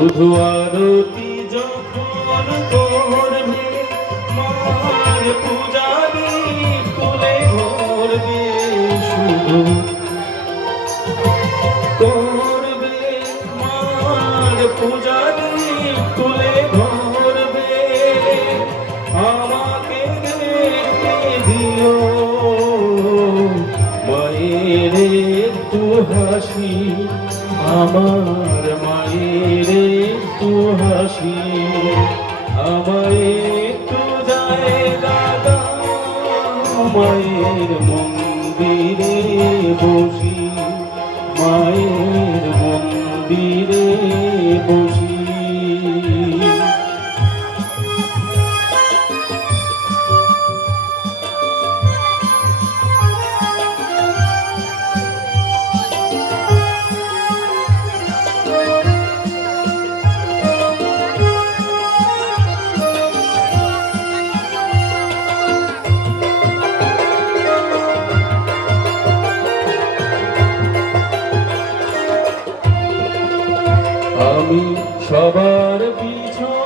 শুধু আরতি যখন করবে, মার পূজারি তুলে ধরবে শুধু। করবে, মার পূজারি তুলে ধরবে, আমাকে দিও। মায়ের একটু হাসি, আমার মায়ের হাসি আমায় একটু জায়গা দাও মায়ের মন্দিরে বসি। আমি সবার পিছনে